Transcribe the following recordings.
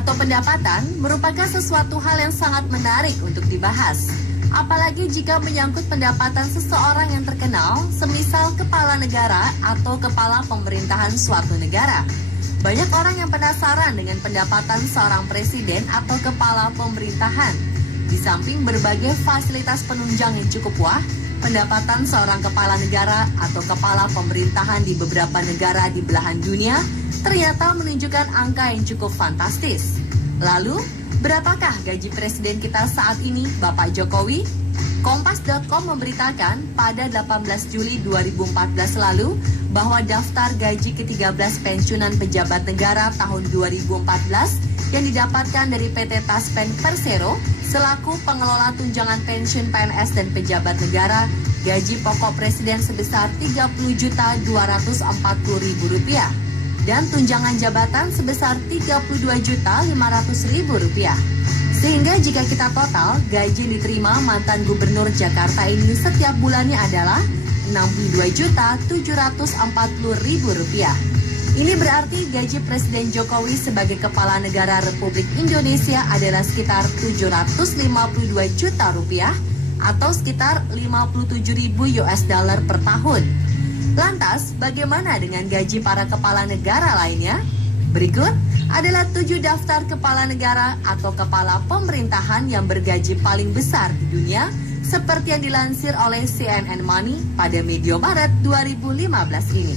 atau pendapatan merupakan sesuatu hal yang sangat menarik untuk dibahas. Apalagi jika menyangkut pendapatan seseorang yang terkenal, semisal kepala negara atau kepala pemerintahan suatu negara. Banyak orang yang penasaran dengan pendapatan seorang presiden atau kepala pemerintahan. Di samping berbagai fasilitas penunjang yang cukup wah, pendapatan seorang kepala negara atau kepala pemerintahan di beberapa negara di belahan dunia ternyata menunjukkan angka yang cukup fantastis. Lalu, berapakah gaji presiden kita saat ini, Bapak Jokowi? Kompas.com memberitakan pada 18 Juli 2014 lalu bahwa daftar gaji ke-13 pensiunan pejabat negara tahun 2014 yang didapatkan dari PT Taspen Persero selaku pengelola tunjangan pensiun PNS dan pejabat negara, gaji pokok presiden sebesar Rp30.240.000 dan tunjangan jabatan sebesar Rp32.500.000. Sehingga jika kita total, gaji yang diterima mantan gubernur Jakarta ini setiap bulannya adalah Rp62.740.000. Ini berarti gaji Presiden Jokowi sebagai Kepala Negara Republik Indonesia adalah sekitar Rp752 juta atau sekitar $57.000 per tahun. Lantas, bagaimana dengan gaji para kepala negara lainnya? Berikut adalah 7 daftar kepala negara atau kepala pemerintahan yang bergaji paling besar di dunia seperti yang dilansir oleh CNN Money pada medio Maret 2015 ini.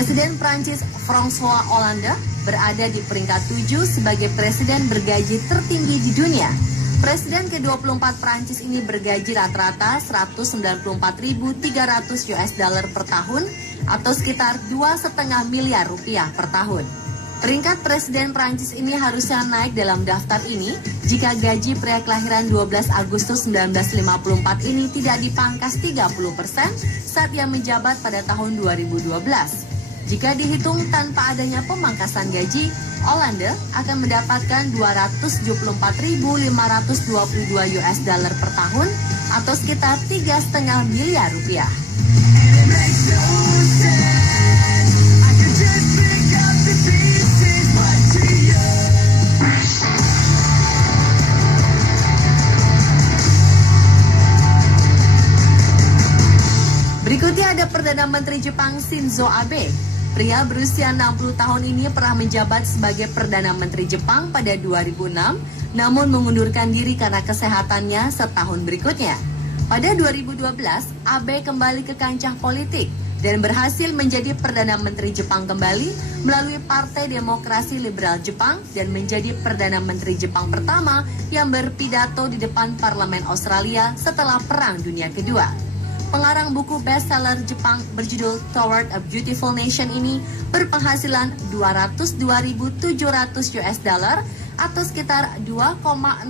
Presiden Prancis François Hollande berada di peringkat 7 sebagai presiden bergaji tertinggi di dunia. Presiden ke-24 Prancis ini bergaji rata-rata $194.300 per tahun atau sekitar Rp2,5 miliar per tahun. Peringkat Presiden Prancis ini harusnya naik dalam daftar ini jika gaji pria kelahiran 12 Agustus 1954 ini tidak dipangkas 30% saat ia menjabat pada tahun 2012. Jika dihitung tanpa adanya pemangkasan gaji, Hollande akan mendapatkan $274.522 per tahun atau sekitar Rp3,5 miliar. Berikutnya ada Perdana Menteri Jepang Shinzo Abe. Pria berusia 60 tahun ini pernah menjabat sebagai Perdana Menteri Jepang pada 2006, namun mengundurkan diri karena kesehatannya setahun berikutnya. Pada 2012, Abe kembali ke kancah politik dan berhasil menjadi Perdana Menteri Jepang kembali melalui Partai Demokrasi Liberal Jepang dan menjadi Perdana Menteri Jepang pertama yang berpidato di depan Parlemen Australia setelah Perang Dunia Kedua. Pengarang buku bestseller Jepang berjudul Toward a Beautiful Nation ini berpenghasilan $202.700 atau sekitar 2,65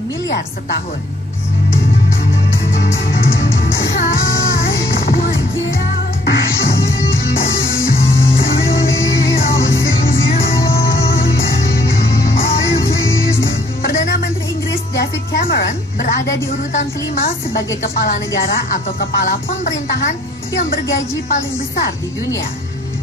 miliar setahun. Perdana Menteri Inggris David Cameron berada di urutan kelima sebagai kepala negara atau kepala pemerintahan yang bergaji paling besar di dunia.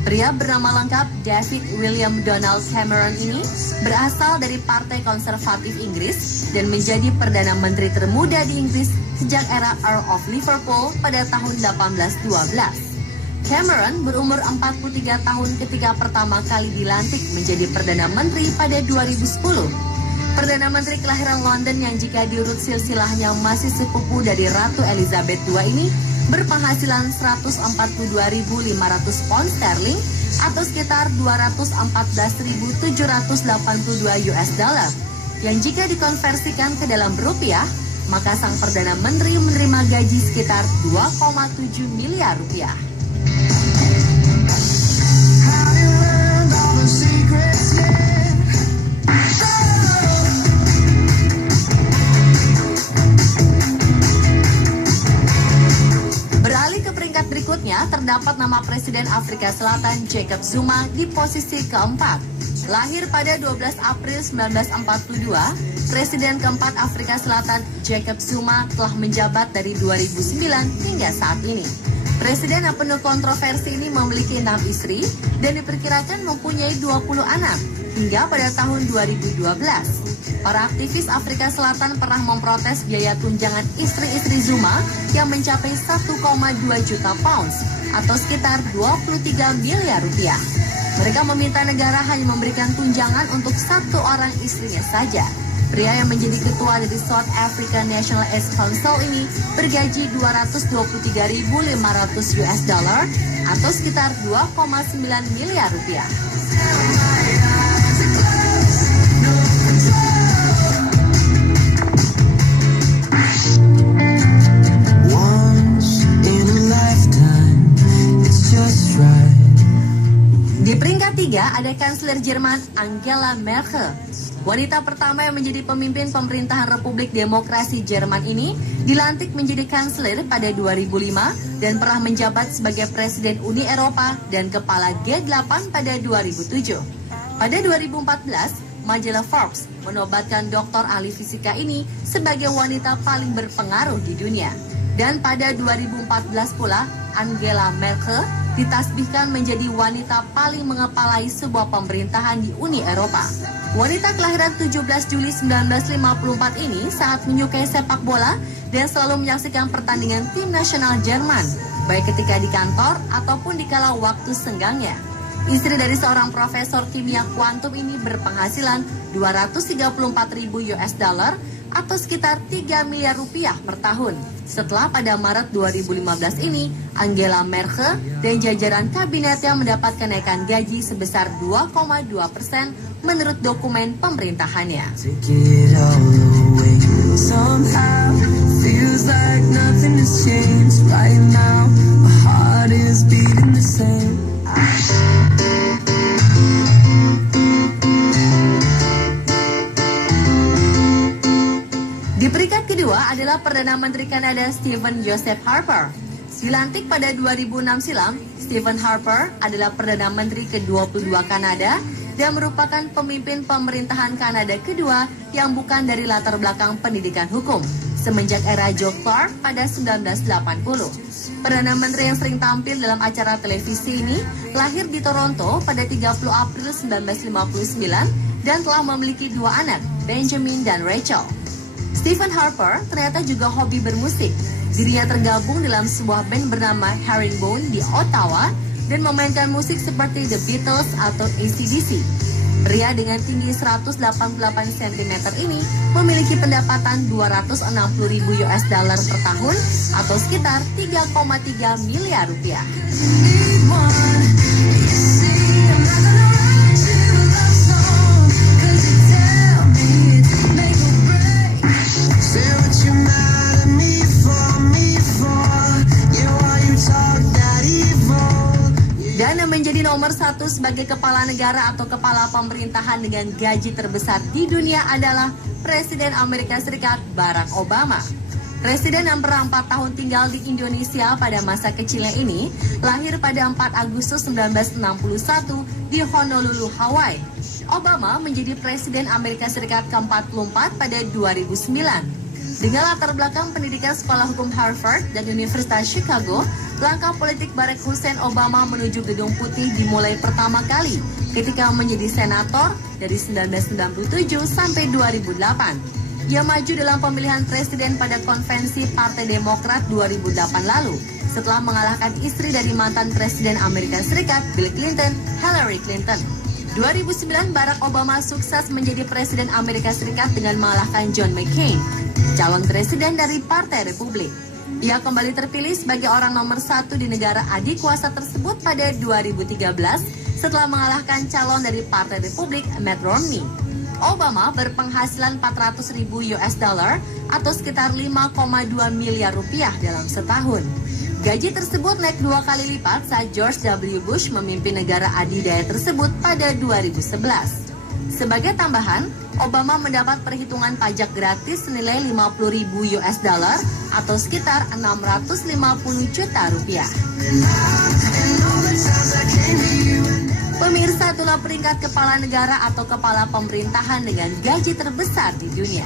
Pria bernama lengkap David William Donald Cameron ini berasal dari Partai Konservatif Inggris dan menjadi Perdana Menteri termuda di Inggris sejak era Earl of Liverpool pada tahun 1812. Cameron berumur 43 tahun ketika pertama kali dilantik menjadi Perdana Menteri pada 2010. Perdana Menteri kelahiran London yang jika diurut silsilahnya masih sepupu dari Ratu Elizabeth II ini berpenghasilan $142.500 pound sterling atau sekitar $214.782 yang jika dikonversikan ke dalam rupiah maka sang Perdana Menteri menerima gaji sekitar $2,7 miliar. Berikutnya terdapat nama Presiden Afrika Selatan Jacob Zuma di posisi keempat. Lahir pada 12 April 1942, Presiden keempat Afrika Selatan Jacob Zuma telah menjabat dari 2009 hingga saat ini. Presiden yang penuh kontroversi ini memiliki 6 istri dan diperkirakan mempunyai 20 anak hingga pada tahun 2012. Para aktivis Afrika Selatan pernah memprotes biaya tunjangan istri-istri Zuma yang mencapai 1,2 juta pounds atau sekitar 23 miliar rupiah. Mereka meminta negara hanya memberikan tunjangan untuk satu orang istrinya saja. Pria yang menjadi ketua dari South African National AIDS Council ini bergaji 223.500 US dollar atau sekitar 2,9 miliar rupiah. Di peringkat 3 ada kanselir Jerman Angela Merkel. Wanita pertama yang menjadi pemimpin pemerintahan Republik Demokrasi Jerman ini dilantik menjadi kanselir pada 2005 dan pernah menjabat sebagai Presiden Uni Eropa dan Kepala G8 pada 2007. Pada 2014, majalah Forbes menobatkan doktor ahli fisika ini sebagai wanita paling berpengaruh di dunia. Dan pada 2014 pula, Angela Merkel ditasbihkan menjadi wanita paling mengepalai sebuah pemerintahan di Uni Eropa. Wanita kelahiran 17 Juli 1954 ini sangat menyukai sepak bola dan selalu menyaksikan pertandingan tim nasional Jerman, baik ketika di kantor ataupun di kala waktu senggangnya. Istri dari seorang profesor kimia kuantum ini berpenghasilan 234.000 US dollar atau sekitar 3 miliar rupiah per tahun. Setelah pada Maret 2015 ini, Angela Merkel dan jajaran kabinetnya mendapat kenaikan gaji sebesar 2,2% menurut dokumen pemerintahannya. Di peringkat kedua adalah Perdana Menteri Kanada Stephen Joseph Harper. Dilantik pada 2006 silam, Stephen Harper adalah Perdana Menteri ke-22 Kanada dan merupakan pemimpin pemerintahan Kanada kedua yang bukan dari latar belakang pendidikan hukum semenjak era Joe Clark pada 1980. Perdana Menteri yang sering tampil dalam acara televisi ini lahir di Toronto pada 30 April 1959 dan telah memiliki 2 anak, Benjamin dan Rachel. Stephen Harper ternyata juga hobi bermusik. Dirinya tergabung dalam sebuah band bernama Herringbone di Ottawa dan memainkan musik seperti The Beatles atau AC/DC. Pria dengan tinggi 188 cm ini memiliki pendapatan 260.000 US dollar per tahun atau sekitar 3,3 miliar rupiah. Dan yang menjadi nomor 1 sebagai kepala negara atau kepala pemerintahan dengan gaji terbesar di dunia adalah Presiden Amerika Serikat Barack Obama. Presiden yang pernah 4 tahun tinggal di Indonesia pada masa kecilnya ini lahir pada 4 Agustus 1961 di Honolulu, Hawaii. Obama menjadi Presiden Amerika Serikat ke-44 pada 2009. Dengan latar belakang pendidikan Sekolah Hukum Harvard dan Universitas Chicago, langkah politik Barack Hussein Obama menuju Gedung Putih dimulai pertama kali ketika menjadi senator dari 1997 sampai 2008. Ia maju dalam pemilihan presiden pada konvensi Partai Demokrat 2008 lalu setelah mengalahkan istri dari mantan Presiden Amerika Serikat Bill Clinton, Hillary Clinton. 2009 Barack Obama sukses menjadi Presiden Amerika Serikat dengan mengalahkan John McCain, calon presiden dari Partai Republik. Ia kembali terpilih sebagai orang nomor 1 di negara adik kuasa tersebut pada 2013 setelah mengalahkan calon dari Partai Republik Mitt Romney. Obama berpenghasilan 400.000 US dollar atau sekitar 5,2 miliar rupiah dalam setahun. Gaji tersebut naik 2 kali lipat saat George W. Bush memimpin negara adidaya tersebut pada 2011. Sebagai tambahan, Obama mendapat perhitungan pajak gratis senilai 50.000 US dollar atau sekitar 650 juta rupiah. Pemirsa, satulah peringkat kepala negara atau kepala pemerintahan dengan gaji terbesar di dunia.